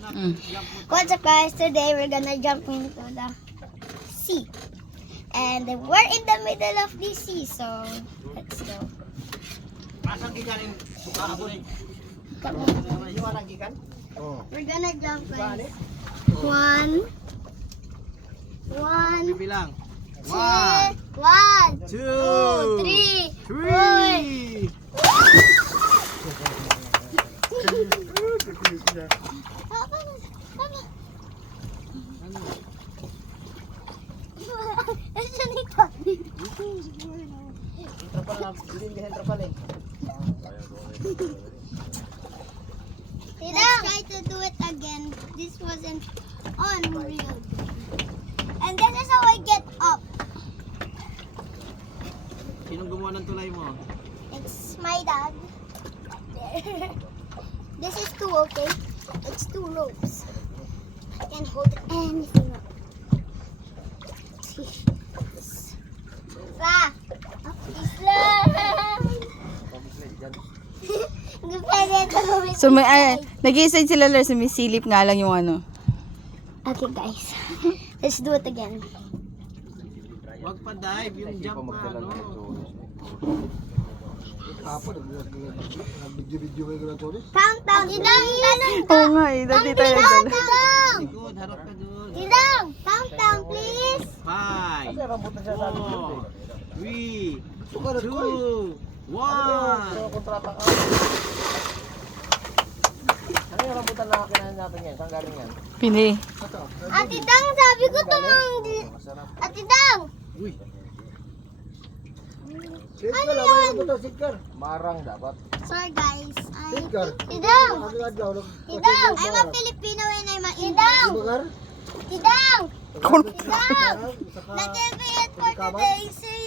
What's up, guys? Today we're gonna jump into the sea. And we're in the middle of the sea, so let's go. Come on. We're gonna jump, guys. One. Bilang. One, Two, 3, 3. Let's try to do it again. This wasn't unreal. And this is how I get up. Sinong gumawa ng tulay mo? It's my dad. There. This is two, okay? It's two ropes. I can hold anything up. Sa! So may nag-i-side sila Lars, may silip nga lang yung ano. Okay, guys. Let's do it again. Wag pa dive, yung jump na ano. Countdown. Tidang, Oo nga eh, dati tayo dala. Likod, harap ka dun. Tidang, countdown, please. 5, 4, 3, 2, 1. Ano yung rambutan na kinain natin yan? Saan galing yan? Pini. Ate Dang, sabi ko tumang Ate Dang. Uy, Ano yan? Marang dapat. Sorry, guys. Tidang. Tidang. I'm a Filipino and I'm a Tidang. Tidang. Tidang. That's it for today. See you.